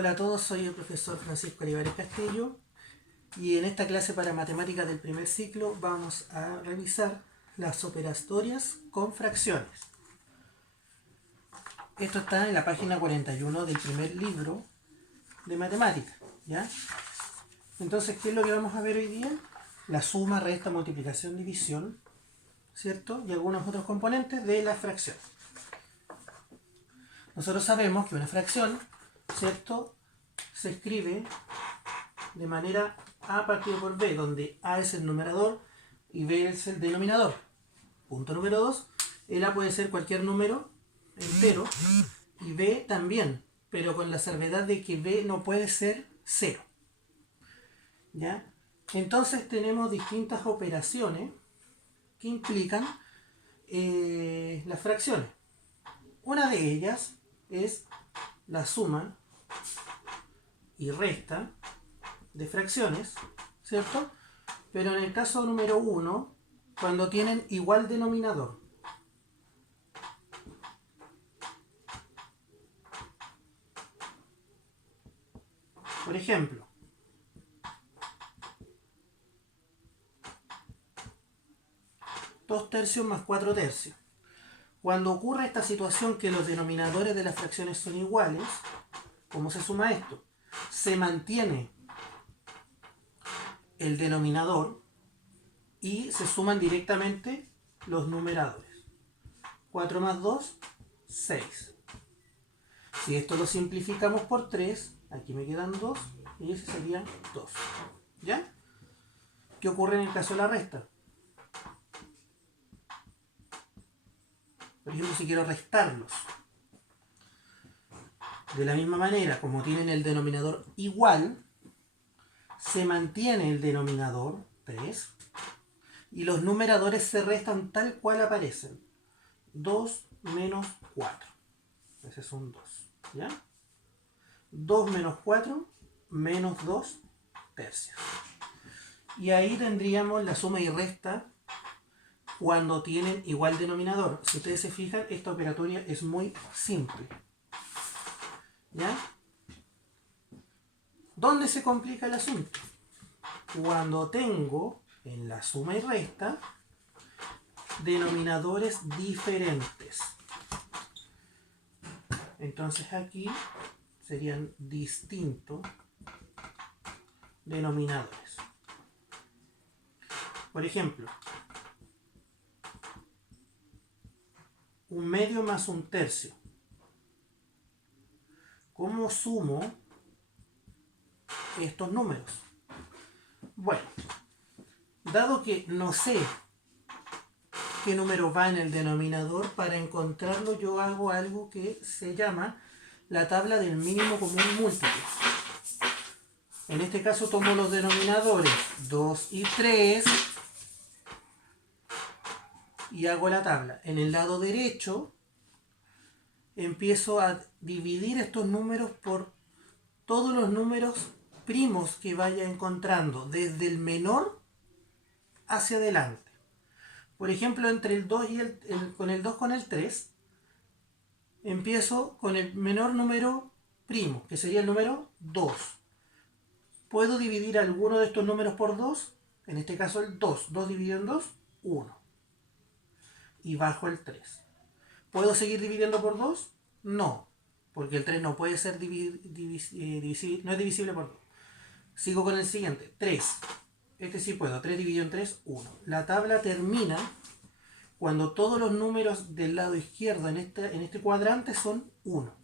Hola a todos, soy el profesor Francisco Olivares Castillo y en esta clase para matemáticas del primer ciclo vamos a revisar las operatorias con fracciones. Esto está en la página 41 del primer libro de matemáticas, ¿ya? Entonces, ¿qué es lo que vamos a ver hoy día? La suma, resta, multiplicación, división, ¿cierto? Y algunos otros componentes de la fracción. Nosotros sabemos que una fracción, ¿cierto?, se escribe de manera A partido por B, donde A es el numerador y B es el denominador. Punto número 2, el A puede ser cualquier número entero y B también, pero con la salvedad de que B no puede ser 0. ¿Ya? Entonces tenemos distintas operaciones que implican las fracciones. Una de ellas es la suma y resta de fracciones, ¿cierto? Pero en el caso número 1, cuando tienen igual denominador. Por ejemplo, dos tercios más 4 tercios. Cuando ocurre esta situación que los denominadores de las fracciones son iguales, ¿cómo se suma esto? Se mantiene el denominador y se suman directamente los numeradores. 4 más 2, 6. Si esto lo simplificamos por 3, aquí me quedan 2 y ese sería 2. ¿Ya? ¿Qué ocurre en el caso de la resta? Por ejemplo, si quiero restarlos. De la misma manera, como tienen el denominador igual, se mantiene el denominador, 3, y los numeradores se restan tal cual aparecen. 2 menos 4. Ese es un 2. ¿Ya? 2 menos 4 menos 2 tercios. Y ahí tendríamos la suma y resta cuando tienen igual denominador. Si ustedes se fijan, esta operatoria es muy simple. ¿Ya? ¿Dónde se complica el asunto? Cuando tengo en la suma y resta denominadores diferentes. Entonces aquí serían distintos denominadores. Por ejemplo, un medio más un tercio. ¿Cómo sumo estos números? Bueno, dado que no sé qué número va en el denominador, para encontrarlo yo hago algo que se llama la tabla del mínimo común múltiplo. En este caso tomo los denominadores 2 y 3 y hago la tabla. En el lado derecho empiezo a dividir estos números por todos los números primos que vaya encontrando, desde el menor hacia adelante. Por ejemplo, entre el 2 y con el 2 con el 3, empiezo con el menor número primo, que sería el número 2. ¿Puedo dividir alguno de estos números por 2? En este caso el 2. 2 dividido en 2, 1. Y bajo el 3. ¿Puedo seguir dividiendo por 2? No, porque el 3 no puede ser no es divisible por 2. Sigo con el siguiente, 3. Este sí puedo, 3 dividido en 3, 1. La tabla termina cuando todos los números del lado izquierdo en este cuadrante son 1.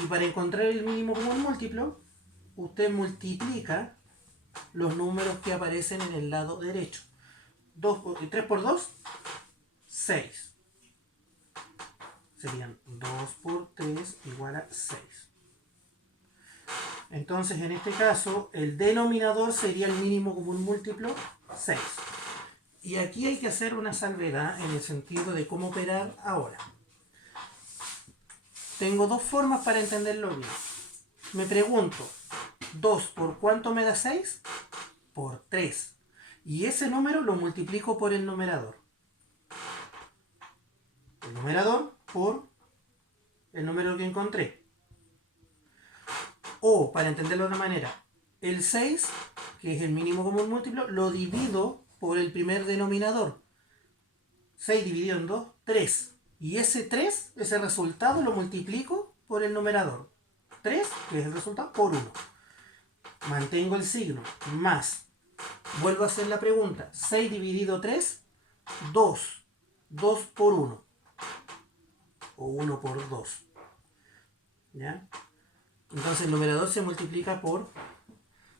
Y para encontrar el mínimo común múltiplo, usted multiplica los números que aparecen en el lado derecho. 3 por 2, 6. Serían 2 por 3 igual a 6. Entonces, en este caso, el denominador sería el mínimo común múltiplo, 6. Y aquí hay que hacer una salvedad en el sentido de cómo operar ahora. Tengo dos formas para entenderlo bien. Me pregunto, 2 por cuánto me da 6? Por 3. Y ese número lo multiplico por el numerador. El numerador por el número que encontré. O, para entenderlo de otra manera, el 6, que es el mínimo común múltiplo, lo divido por el primer denominador. 6 dividido en 2, 3. Y ese 3, ese resultado lo multiplico por el numerador. 3, que es el resultado, por 1. Mantengo el signo, más. Vuelvo a hacer la pregunta. 6 dividido 3, 2. 2 por 1. O 1 por 2. ¿Ya? Entonces el numerador se multiplica por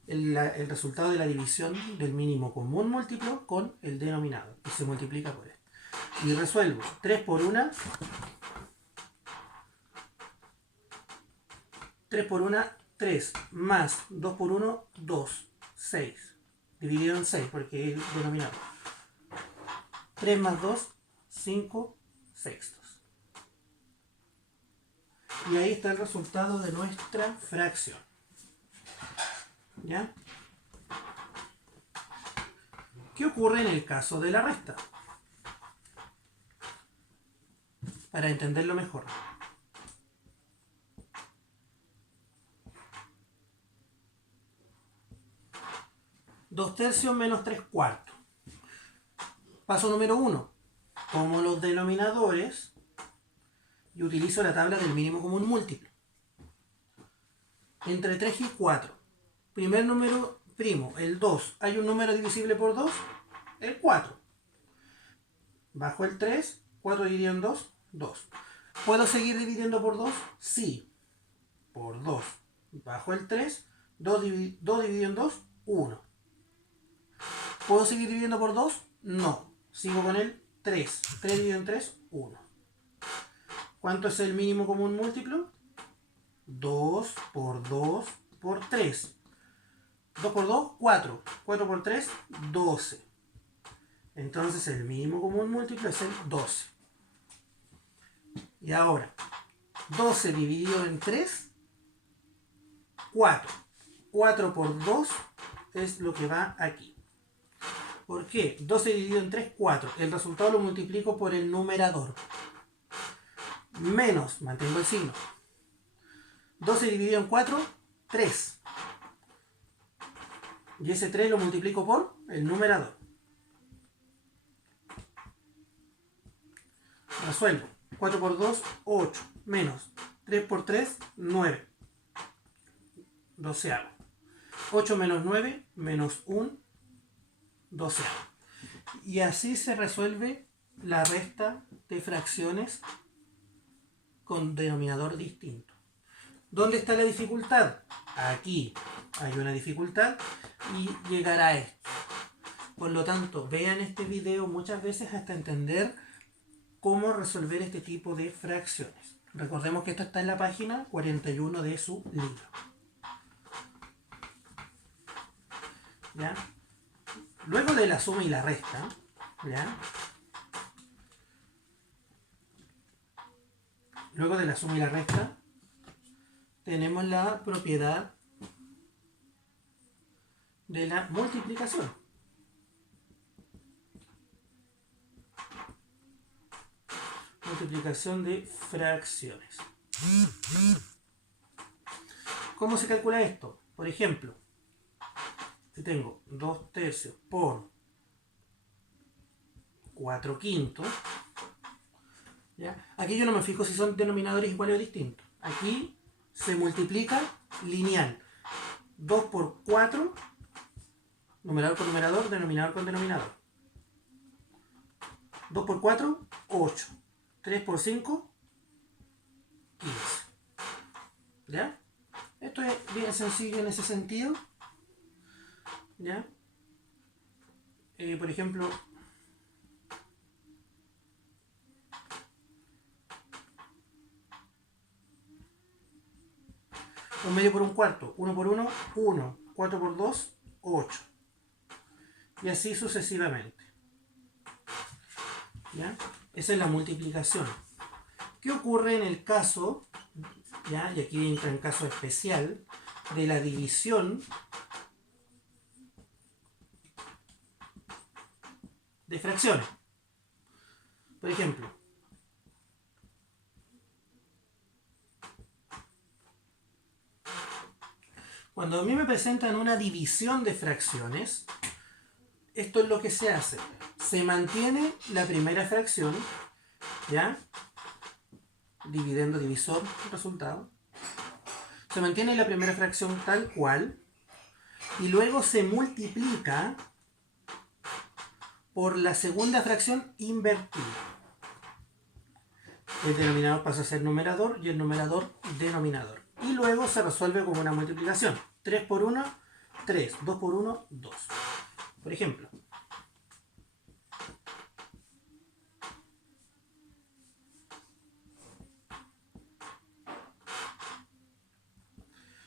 el resultado de la división del mínimo común múltiplo con el denominador. Y se multiplica por esto. Y resuelvo 3 por 1. 3 por 1, 3. Más 2 por 1, 2. 6. Dividido en 6 porque es el denominador. 3 más 2, 5 sextos. Y ahí está el resultado de nuestra fracción. ¿Ya? ¿Qué ocurre en el caso de la resta? Para entenderlo mejor. Dos tercios menos 3 cuartos. Paso número 1. Tomo los denominadores y utilizo la tabla del mínimo común múltiplo. Entre 3 y 4. Primer número primo, el 2. ¿Hay un número divisible por 2? El 4. Bajo el 3, 4 dividido en 2, 2. ¿Puedo seguir dividiendo por 2? Sí. Por 2. Bajo el 3, 2 dividido en 2, 1. ¿Puedo seguir dividiendo por 2? No. Sigo con el 3. 3 dividido en 3, 1. ¿Cuánto es el mínimo común múltiplo? 2 por 2 por 3. 2 por 2, 4. 4 por 3, 12. Entonces el mínimo común múltiplo es el 12. Y ahora, 12 dividido en 3, 4. 4 por 2 es lo que va aquí. ¿Por qué? 12 dividido en 3, 4. El resultado lo multiplico por el numerador. Menos, mantengo el signo. 12 dividido en 4, 3. Y ese 3 lo multiplico por el numerador. Resuelvo. 4 por 2, 8. Menos 3 por 3, 9. 12. 8 menos 9, menos 1, 12. Y así se resuelve la resta de fracciones con denominador distinto. ¿Dónde está la dificultad? Aquí hay una dificultad y llegará a esto. Por lo tanto, vean este video muchas veces hasta entender cómo resolver este tipo de fracciones. Recordemos que esto está en la página 41 de su libro. ¿Ya? Luego de la suma y la resta, ¿ya? Luego de la suma y la resta, tenemos la propiedad de la multiplicación. Multiplicación de fracciones. ¿Cómo se calcula esto? Por ejemplo, si tengo 2 tercios por 4 quintos, ¿ya? Aquí yo no me fijo si son denominadores iguales o distintos. Aquí se multiplica lineal. 2 por 4, numerador con numerador, denominador con denominador. 2 por 4, 8. 3 por 5, 15. ¿Ya? Esto es bien sencillo en ese sentido. ¿Ya? Por ejemplo, un medio por un cuarto, 1 por 1, 1, 4 por 2, 8. Y así sucesivamente. ¿Ya? Esa es la multiplicación. ¿Qué ocurre en el caso, ¿ya? Y aquí entra en caso especial, de la división de fracciones? Por ejemplo, Cuando a mí me presentan una división de fracciones, esto es lo que se hace. Se mantiene la primera fracción, ¿ya? Dividendo, divisor, resultado. Se mantiene la primera fracción tal cual y luego se multiplica por la segunda fracción invertida. El denominador pasa a ser numerador y el numerador denominador. Y luego se resuelve con una multiplicación. 3 por 1, 3. 2 por 1, 2. Por ejemplo.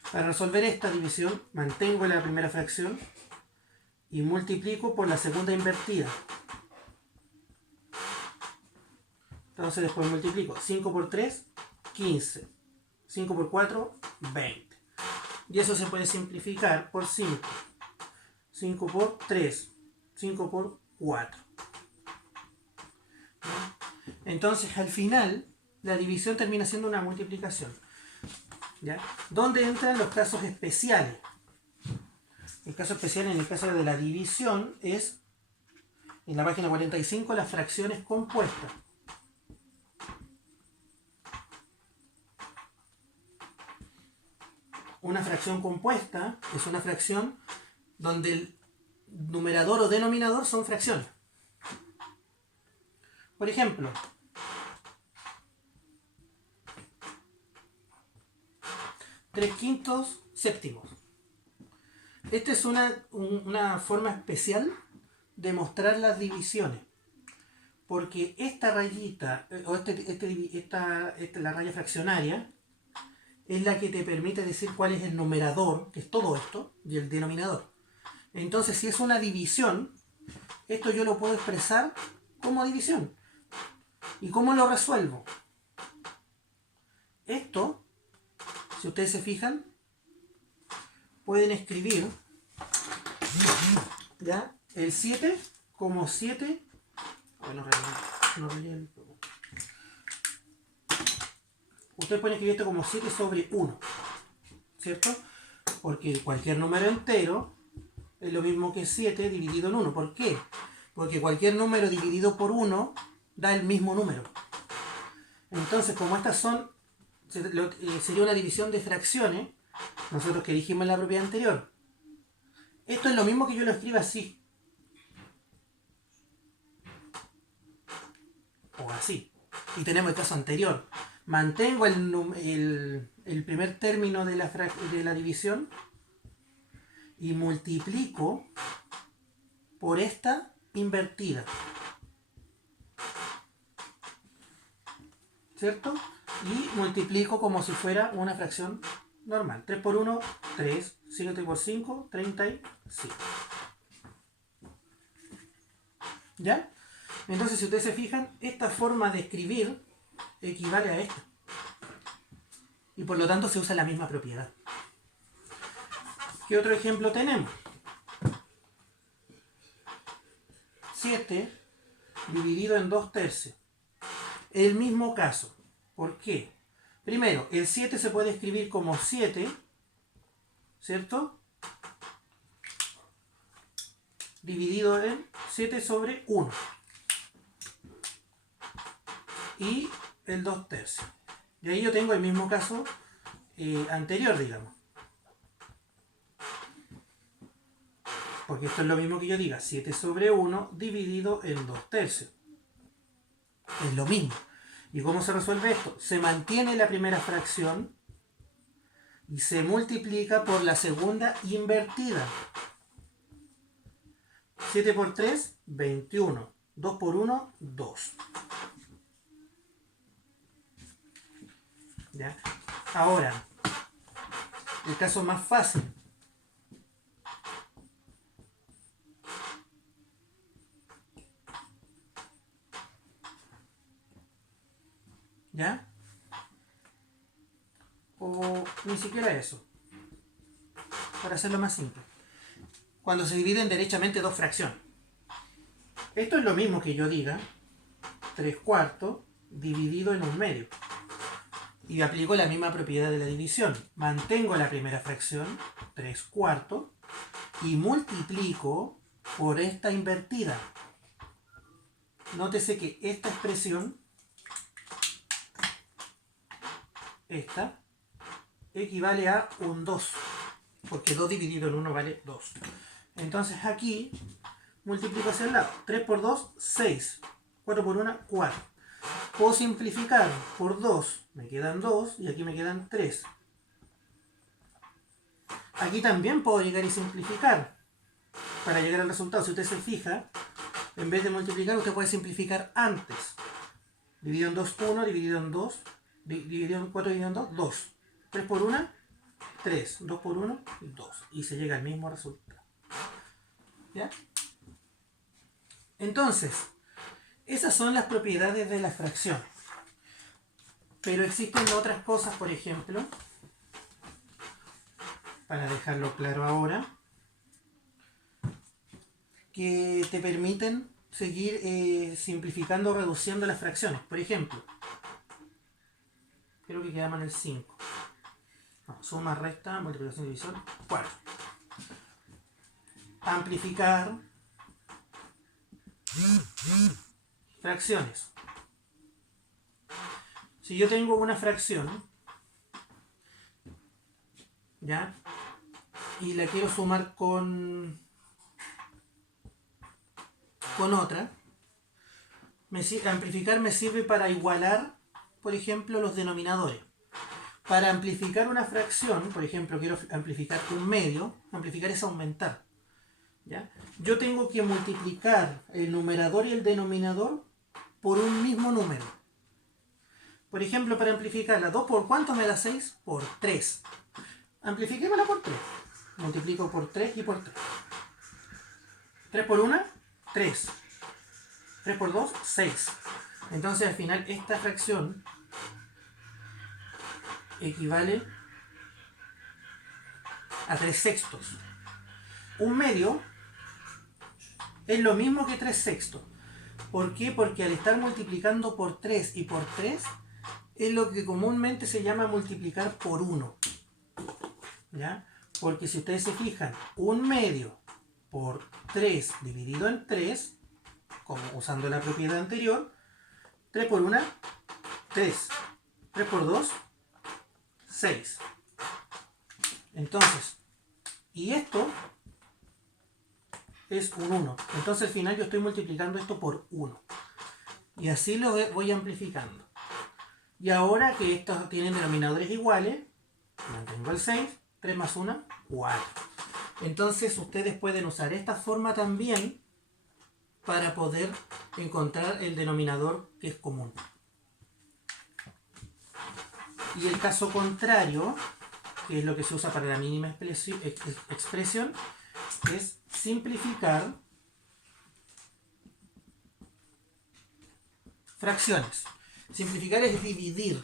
Para resolver esta división, mantengo la primera fracción y multiplico por la segunda invertida. Entonces después multiplico 5 por 3, 15. 5 por 4, 20. Y eso se puede simplificar por 5. 5 por 3. 5 por 4. Entonces al final la división termina siendo una multiplicación. ¿Ya? ¿Dónde entran los casos especiales? El caso especial en el caso de la división es en la página 45 las fracciones compuestas. Una fracción compuesta es una fracción donde el numerador o denominador son fracciones. Por ejemplo, 3/5 séptimos. Esta es una forma especial de mostrar las divisiones. Porque esta rayita, o la raya fraccionaria, es la que te permite decir cuál es el numerador, que es todo esto, y el denominador. Entonces, si es una división, esto yo lo puedo expresar como división. ¿Y cómo lo resuelvo? Esto, si ustedes se fijan, pueden escribir, ¿ya? El 7 como 7. Bueno, no rellené. Ustedes pueden escribir esto como 7 sobre 1, ¿cierto? Porque cualquier número entero es lo mismo que 7 dividido en 1. ¿Por qué? Porque cualquier número dividido por 1 da el mismo número. Entonces, como estas son, sería una división de fracciones, nosotros que dijimos en la propiedad anterior, esto es lo mismo que yo lo escriba así. O así. Y tenemos el caso anterior. Mantengo el primer término de la división y multiplico por esta invertida. ¿Cierto? Y multiplico como si fuera una fracción normal. 3 por 1, 3. 7 por 5, 35. ¿Ya? Entonces, si ustedes se fijan, esta forma de escribir equivale a esta. Y por lo tanto se usa la misma propiedad. ¿Qué otro ejemplo tenemos? 7 dividido en 2/3. El mismo caso. ¿Por qué? Primero, el 7 se puede escribir como 7, ¿cierto? Dividido en 7 sobre 1. Y el 2/3. Y ahí yo tengo el mismo caso anterior, digamos. Porque esto es lo mismo que yo diga 7 sobre 1 dividido en 2/3. Es lo mismo. ¿Y cómo se resuelve esto? Se mantiene la primera fracción y se multiplica por la segunda invertida. 7 por 3, 21. 2 por 1, 2. ¿Ya? Ahora, el caso más fácil. ¿Ya? O ni siquiera eso. Para hacerlo más simple. Cuando se dividen derechamente dos fracciones. Esto es lo mismo que yo diga 3/4 dividido en 1/2. Y aplico la misma propiedad de la división. Mantengo la primera fracción, 3/4, y multiplico por esta invertida. Nótese que esta expresión, esta, equivale a un 2, porque 2 dividido en 1 vale 2. Entonces aquí multiplico hacia el lado. 3 por 2, 6. 4 por 1, 4. Puedo simplificar por 2, me quedan 2 y aquí me quedan 3. Aquí también puedo llegar y simplificar para llegar al resultado. Si usted se fija, en vez de multiplicar, usted puede simplificar antes. Dividido en 2, 1, dividido en 2, dividido en 4, dividido en 2, 2. 3 por 1, 3. 2 por 1, 2. Y se llega al mismo resultado. ¿Ya? Entonces, esas son las propiedades de la fracción. Pero existen otras cosas, por ejemplo, para dejarlo claro ahora, que te permiten seguir simplificando o reduciendo las fracciones. Por ejemplo, creo que quedamos en el 5. No, suma, resta, multiplicación, división, 4. Amplificar fracciones. Si yo tengo una fracción, ¿ya? Y la quiero sumar con otra, amplificar me sirve para igualar, por ejemplo, los denominadores. Para amplificar una fracción, por ejemplo, quiero amplificar un medio, amplificar es aumentar. ¿Ya? Yo tengo que multiplicar el numerador y el denominador por un mismo número. Por ejemplo, para amplificarla, 2 por ¿cuánto me da 6? Por 3. Amplifiquémosla por 3. Multiplico por 3 y por 3. 3 por 1, 3. 3 por 2, 6. Entonces al final esta fracción equivale a 3 sextos. Un medio es lo mismo que 3 sextos. ¿Por qué? Porque al estar multiplicando por 3 y por 3 es lo que comúnmente se llama multiplicar por 1. ¿Ya? Porque si ustedes se fijan, un medio por 3 dividido en 3, como usando la propiedad anterior, 3 por 1, 3. 3 por 2, 6. Entonces, y esto es un 1. Entonces al final yo estoy multiplicando esto por 1. Y así lo voy amplificando. Y ahora que estos tienen denominadores iguales, mantengo el 6, 3 más 1, 4. Entonces ustedes pueden usar esta forma también para poder encontrar el denominador que es común. Y el caso contrario, que es lo que se usa para la mínima expresión, es simplificar fracciones. Simplificar es dividir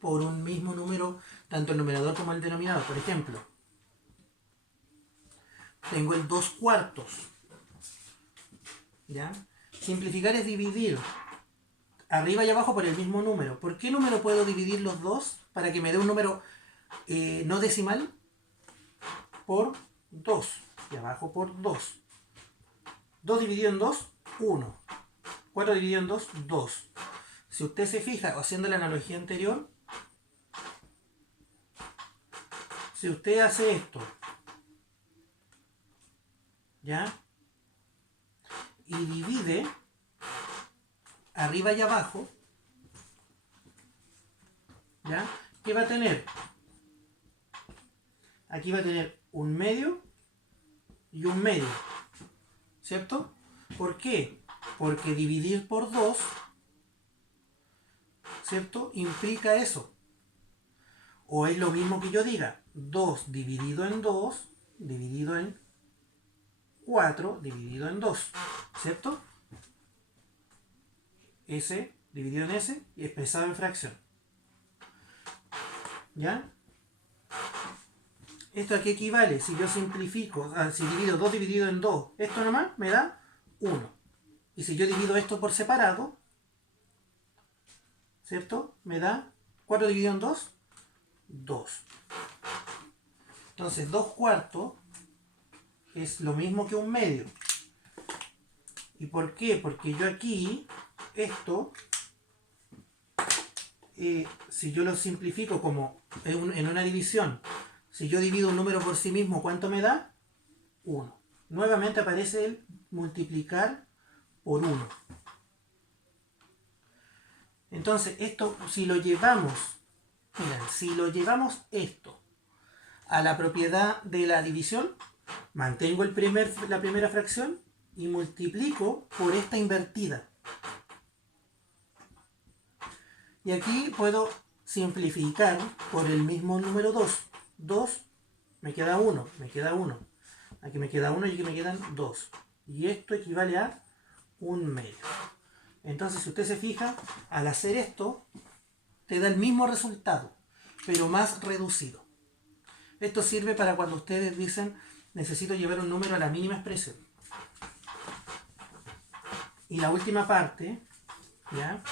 por un mismo número tanto el numerador como el denominador. Por ejemplo, tengo el 2 cuartos. ¿Ya? Simplificar es dividir arriba y abajo por el mismo número. ¿Por qué número puedo dividir los dos? Para que me dé un número no decimal. Por 2. Y abajo por 2. 2 dividido en 2, 1. 4 dividido en 2, 2. Si usted se fija, haciendo la analogía anterior, si usted hace esto, ¿ya? Y divide arriba y abajo, ¿ya? ¿Qué va a tener? Aquí va a tener un medio y un medio, ¿cierto? ¿Por qué? Porque dividir por 2, ¿cierto? Implica eso. O es lo mismo que yo diga 2 dividido en 2, dividido en 4, dividido en 2, ¿cierto? S dividido en S y expresado en fracción. ¿Ya? ¿Esto a qué equivale? Si yo simplifico, si divido 2 dividido en 2, esto nomás me da 1. Y si yo divido esto por separado, ¿cierto? Me da 4 dividido en 2, 2. Entonces 2 cuartos es lo mismo que un medio. ¿Y por qué? Porque yo aquí, esto, si yo lo simplifico como en una división, si yo divido un número por sí mismo, ¿cuánto me da? 1. Nuevamente aparece el multiplicar por 1. Entonces, esto, si lo llevamos, miren, si lo llevamos esto a la propiedad de la división, mantengo la primera fracción y multiplico por esta invertida. Y aquí puedo simplificar por el mismo número 2. 2, me queda 1, me queda 1. Aquí me queda 1 y aquí me quedan 2. Y esto equivale a 1 medio. Entonces, si usted se fija, al hacer esto, te da el mismo resultado, pero más reducido. Esto sirve para cuando ustedes dicen, necesito llevar un número a la mínima expresión. Y la última parte, ¿ya?,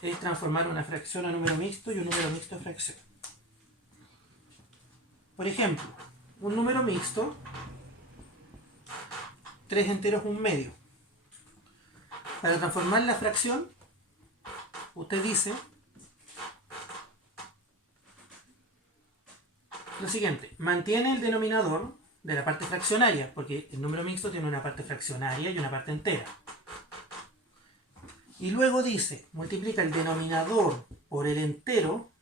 es transformar una fracción a número mixto y un número mixto a fracción. Por ejemplo, un número mixto, 3 enteros 1 medio. Para transformar la fracción, usted dice lo siguiente: mantiene el denominador de la parte fraccionaria, porque el número mixto tiene una parte fraccionaria y una parte entera. Y luego dice, multiplica el denominador por el entero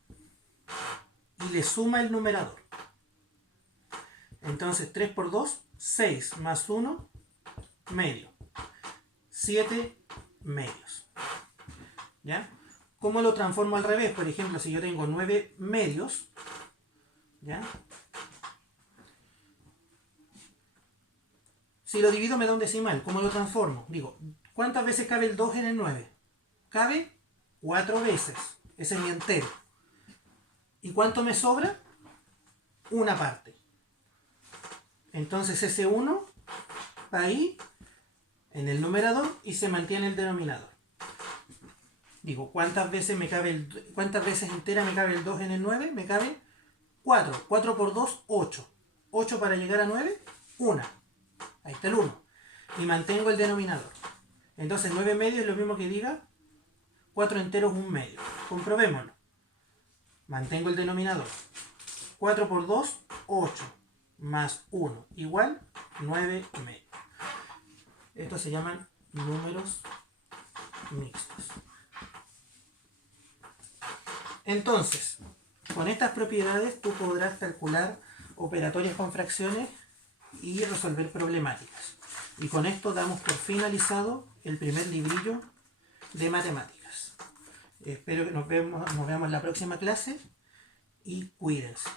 y le suma el numerador. Entonces 3 por 2, 6, más 1, medio. 7 medios. ¿Ya? ¿Cómo lo transformo al revés? Por ejemplo, si yo tengo 9 medios, ¿ya?, si lo divido me da un decimal. ¿Cómo lo transformo? Digo, ¿cuántas veces cabe el 2 en el 9? Cabe 4 veces. Ese es mi entero. ¿Y cuánto me sobra? Una parte. Entonces ese 1 va ahí en el numerador y se mantiene el denominador. Digo, ¿cuántas veces entera me cabe el 2 en el 9? Me cabe 4. 4 por 2, 8. 8 para llegar a 9, 1. Ahí está el 1. Y mantengo el denominador. Entonces 9 medios es lo mismo que diga 4 enteros 1 medio. Comprobémoslo. Mantengo el denominador. 4 por 2, 8. Más 1 igual 9 medios. Estos se llaman números mixtos. Entonces, con estas propiedades tú podrás calcular operatorias con fracciones y resolver problemáticas. Y con esto damos por finalizado el primer librillo de matemáticas. Espero que nos veamos en la próxima clase y cuídense.